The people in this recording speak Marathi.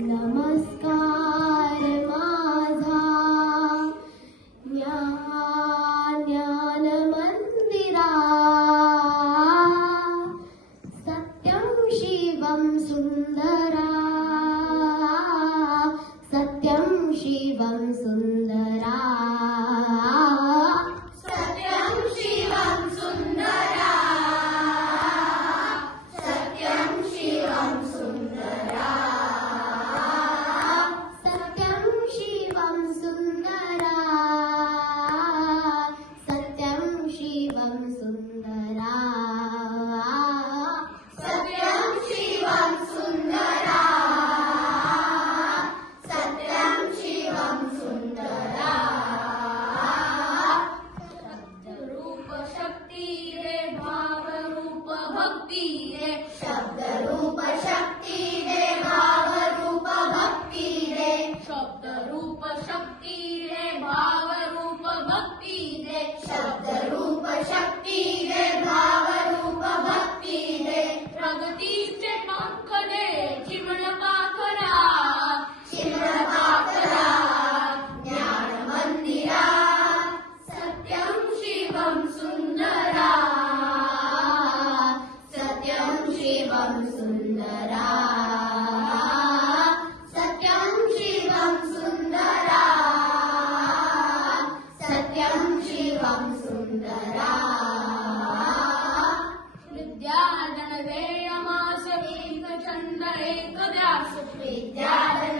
नमस्कार माझा ज्ञान मंदिरा सत्यं शिवं सुंदरा सत्यं शिवं सुंदरा सत्यं शिवं सुंदरा सत्यं शिवं सुंदरा सत्यं शिवं सुंदरा सत्यं शिवं सुंदरा सत्यं शिवं सुंदरा सत्यं शिवं सुंदरा शब्दरूप शक्ती रे भावरूप भक्ती रे शब्दरूप शक्ती रे भावरूप भक्ती रे शब्दरूप शक्ती रे भावरूप भक्ती रे शब्दरूप शक्ती रे भावरूप भक्ती रे प्रगतीचे पंख दे चिमण पाखरा ज्ञान मंदिरा सत्यं शिवं सुंदरा सत्यं शिवं सुंदरा सत्यं शिवं सुंदरा सत्यं शिवं सुंदरा विद्याधन रे अमास एक छंद एक ध्यास विद्याधन